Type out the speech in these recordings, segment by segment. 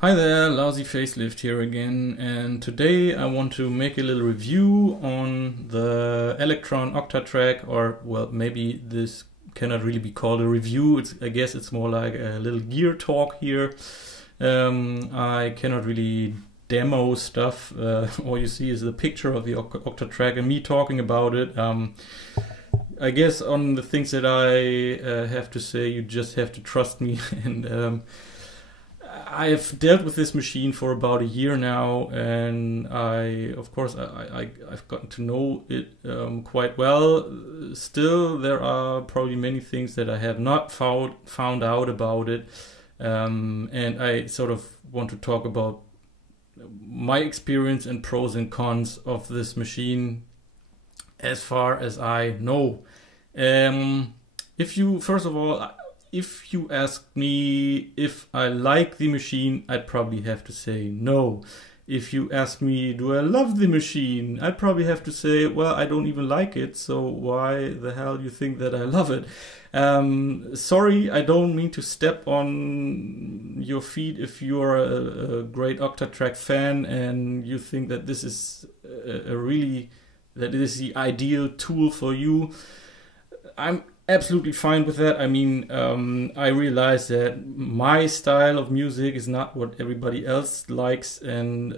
Hi there, LousyFacelift here again, and today I want to make a little review on the Electron Octatrack, or well, maybe this cannot really be called a review. I guess it's more like a little gear talk here. I cannot really demo stuff. All you see is the picture of the Octatrack and me talking about it. I guess on the things that I have to say, you just have to trust me. And I've dealt with this machine for about a year now, and of course, I've gotten to know it quite well. Still, there are probably many things that I have not found out about it, and I sort of want to talk about my experience and pros and cons of this machine as far as I know. First of all, if you ask me if I like the machine, I'd probably have to say no. If you ask me, do I love the machine? I'd probably have to say, well, I don't even like it, so why the hell do you think that I love it? Sorry, I don't mean to step on your feet if you're a great Octatrack fan and you think that this is that it is the ideal tool for you. I'm absolutely fine with that. I mean, I realize that my style of music is not what everybody else likes, and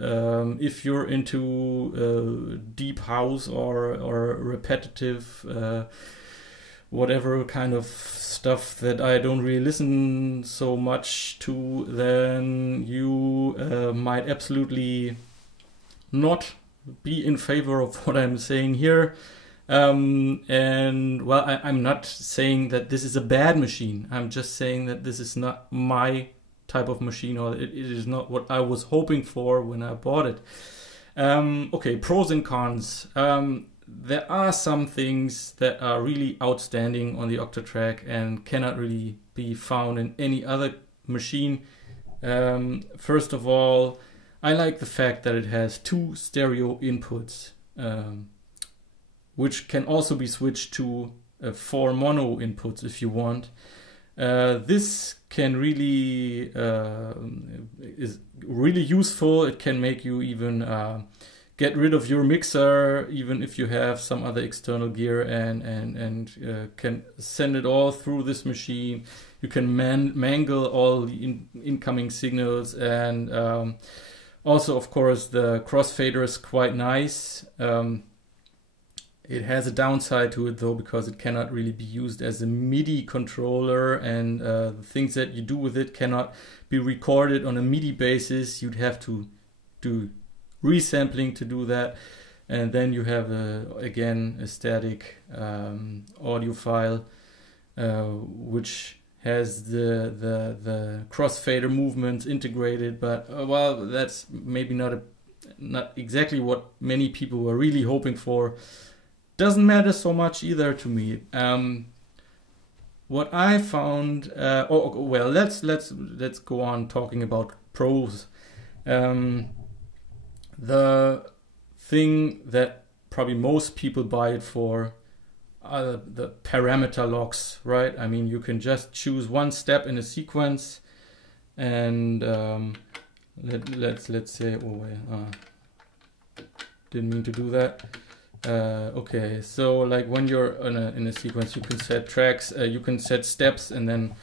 if you're into deep house or repetitive whatever kind of stuff that I don't really listen so much to, then you might absolutely not be in favor of what I'm saying here. And well, I'm not saying that this is a bad machine. I'm just saying that this is not my type of machine, or it is not what I was hoping for when I bought it. Okay, pros and cons. There are some things that are really outstanding on the Octatrack and cannot really be found in any other machine. First of all, I like the fact that it has two stereo inputs, which can also be switched to 4 mono inputs if you want. This can really is really useful. It can make you even get rid of your mixer, even if you have some other external gear, and can send it all through this machine. You can mangle all the incoming signals, and also, of course, the crossfader is quite nice. It has a downside to it though, because it cannot really be used as a MIDI controller, and the things that you do with it cannot be recorded on a MIDI basis. You'd have to do resampling to do that, and then you have again a static audio file which has the crossfader movements integrated, but well, that's maybe not exactly what many people were really hoping for. Doesn't matter so much either to me. What I found, well, let's go on talking about pros. The thing that probably most people buy it for are the parameter locks, right? I mean, you can just choose one step in a sequence, and let's say, didn't mean to do that. Okay, so like when you're in a sequence, you can set tracks, you can set steps, and then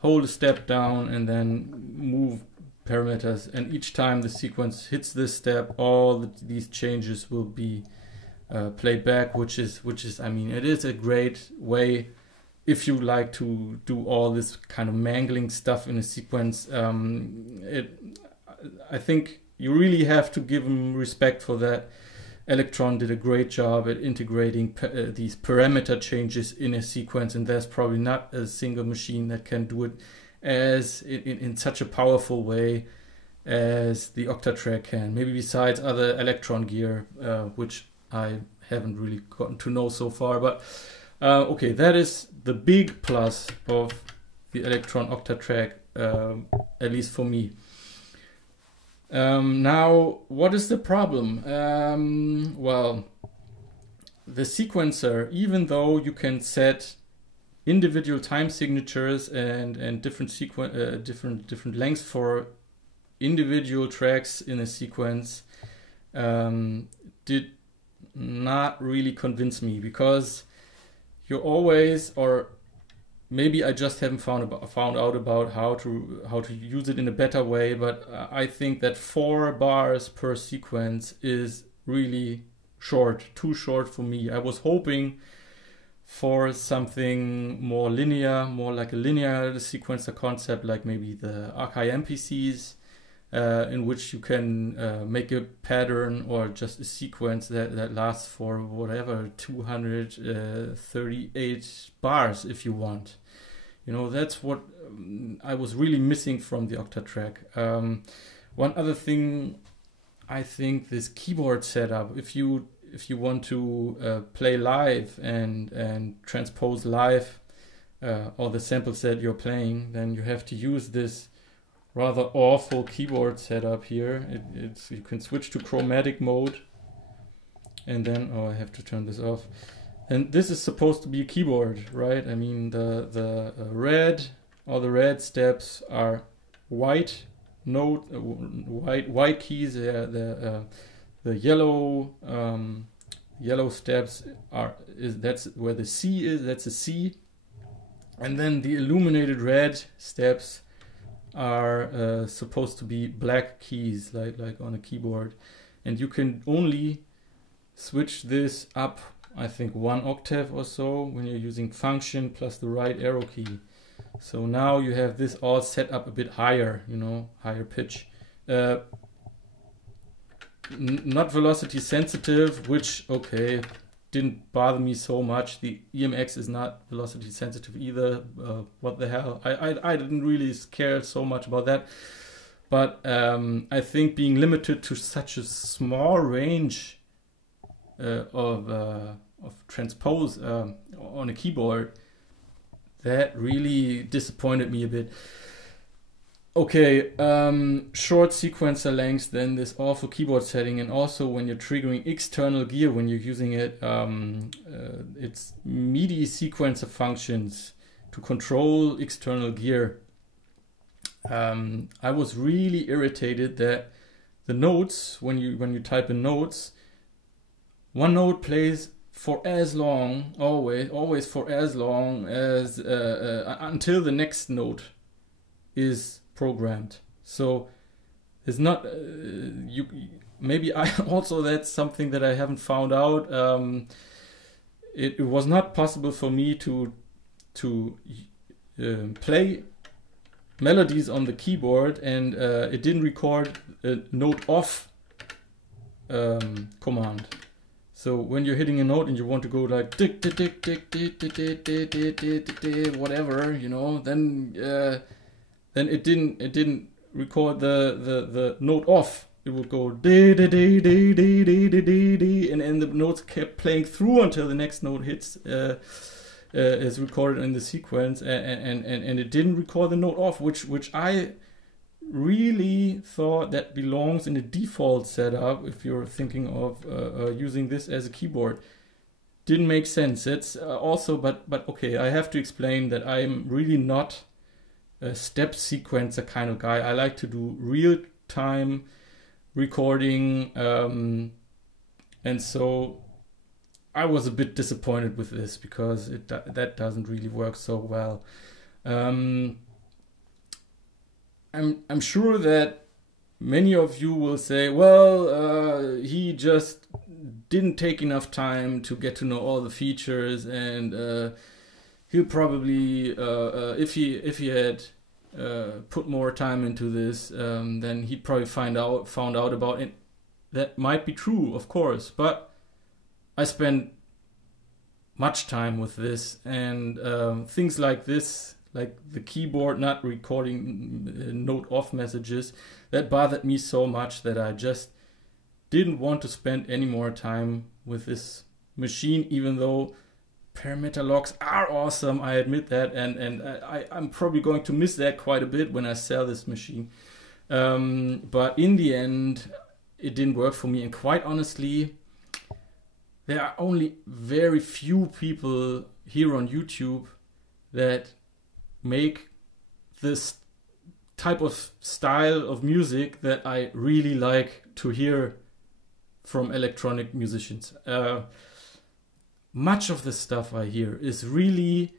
hold a step down and then move parameters, and each time the sequence hits this step, all these changes will be played back, which is I mean, it is a great way if you like to do all this kind of mangling stuff in a sequence. I think you really have to give them respect for that. Electron did a great job at integrating these parameter changes in a sequence, and there's probably not a single machine that can do it as in such a powerful way as the Octatrack can. Maybe besides other Electron gear, which I haven't really gotten to know so far. But okay, that is the big plus of the Electron Octatrack, at least for me. Now, what is the problem? Well, the sequencer, even though you can set individual time signatures and different lengths for individual tracks in a sequence did not really convince me, because you always, or maybe I just haven't found out about how to use it in a better way, but I think that 4 bars per sequence is really short, too short for me. I was hoping for something more linear, more like a linear sequencer concept, like maybe the Archive MPCs, in which you can make a pattern or just a sequence that lasts for whatever, 238 bars if you want. You know, that's what I was really missing from the Octatrack. One other thing, I think this keyboard setup, if you want to play live and transpose live or the sample set you're playing, then you have to use this rather awful keyboard setup here. You can switch to chromatic mode, and then, oh, I have to turn this off. And this is supposed to be a keyboard, right? I mean, the red steps are white note, white keys. The yellow steps that's where the C is. That's a C, and then the illuminated red steps are supposed to be black keys, like on a keyboard, and you can only switch this up, I think, 1 octave or so when you're using function plus the right arrow key. So now you have this all set up a bit higher, you know, higher pitch. Not velocity sensitive, which, okay, didn't bother me so much. The EMX is not velocity sensitive either. What the hell? I didn't really care so much about that. But I think being limited to such a small range of transpose on a keyboard, that really disappointed me a bit. Okay, short sequencer lengths, then this awful keyboard setting, and also when you're triggering external gear when you're using it, it's MIDI sequencer functions to control external gear. I was really irritated that the notes, when you type in notes, one note plays for as long, always for as long as until the next note is programmed. So it's not maybe I also, that's something that I haven't found out. It was not possible for me to play melodies on the keyboard, and it didn't record a note off command. So when you're hitting a note and you want to go like dick dick dick dick dick dick dick dick dick dick dick whatever, you know, then it didn't record the note off. It would go dee dee dee dee dee dee dee dee, and the notes kept playing through until the next note hits is recorded in the sequence, and it didn't record the note off, which I really thought that belongs in the default setup if you're thinking of using this as a keyboard. Didn't make sense. It's also, but okay, I have to explain that I'm really not a step sequencer kind of guy. I like to do real-time recording, and so I was a bit disappointed with this because that doesn't really work so well. I'm sure that many of you will say, well, he just didn't take enough time to get to know all the features, and he'll probably, if he had put more time into this, then he'd probably found out about it. That might be true, of course, but I spent much time with this, and things like this, like the keyboard not recording note off messages, that bothered me so much that I just didn't want to spend any more time with this machine, even though parameter locks are awesome, I admit that, and I'm probably going to miss that quite a bit when I sell this machine. But in the end, it didn't work for me, and quite honestly, there are only very few people here on YouTube that make this type of style of music that I really like to hear from electronic musicians. Much of the stuff I hear is really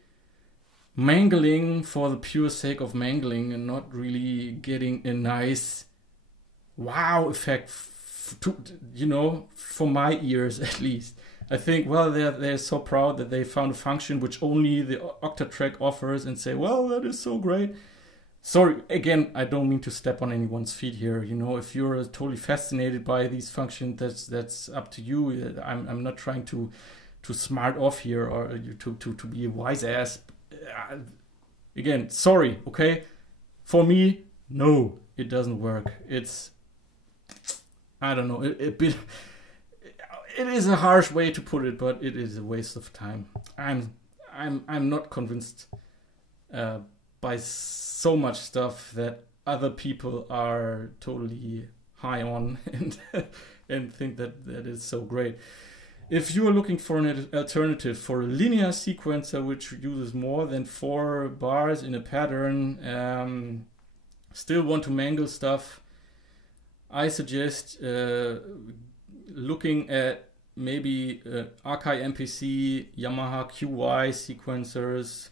mangling for the pure sake of mangling and not really getting a nice wow effect, for my ears at least. I think, well, they're so proud that they found a function which only the Octatrack offers and say, well, that is so great. Sorry, again, I don't mean to step on anyone's feet here. If you're totally fascinated by these functions, that's up to you. I'm not trying to smart off here or to be a wise ass. Again, sorry, okay? For me, no, it doesn't work. It's, I don't know, it is a harsh way to put it, but it is a waste of time. I'm not convinced by so much stuff that other people are totally high on and think that is so great. If you are looking for an alternative for a linear sequencer which uses more than 4 bars in a pattern, still want to mangle stuff, I suggest looking at maybe Akai MPC, Yamaha QY sequencers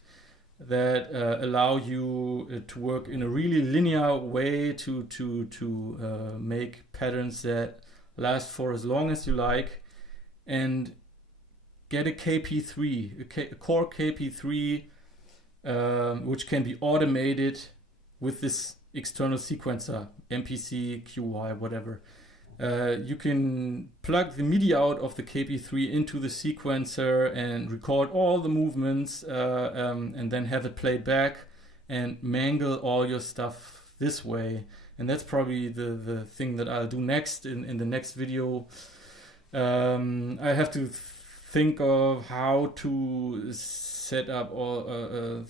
that allow you to work in a really linear way to make patterns that last for as long as you like, and get a KP3, a core KP3, which can be automated with this external sequencer, MPC, QY, whatever. You can plug the MIDI out of the KP3 into the sequencer and record all the movements and then have it played back and mangle all your stuff this way. And that's probably the thing that I'll do next in the next video. I have to think of how to set up all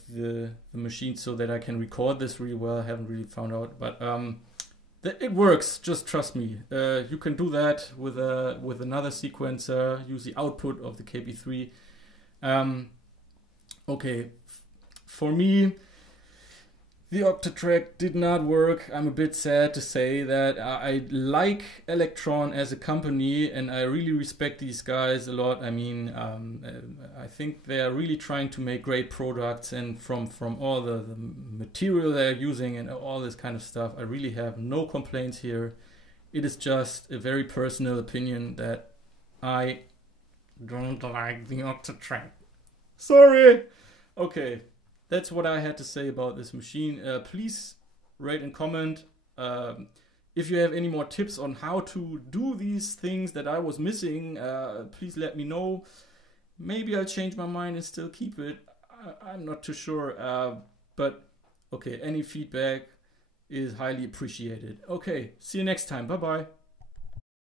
the machine so that I can record this really well. I haven't really found out, but it works. Just trust me. You can do that with another sequencer. Use the output of the KP3. Okay, for me, the Octatrack did not work. I'm a bit sad to say that. I like Electron as a company and I really respect these guys a lot. I mean, I think they are really trying to make great products, and from all the material they're using and all this kind of stuff, I really have no complaints here. It is just a very personal opinion that I don't like the Octatrack. Sorry! Okay. That's what I had to say about this machine. Please rate and comment. If you have any more tips on how to do these things that I was missing, please let me know. Maybe I'll change my mind and still keep it. I'm not too sure. But okay, any feedback is highly appreciated. Okay, see you next time. Bye-bye.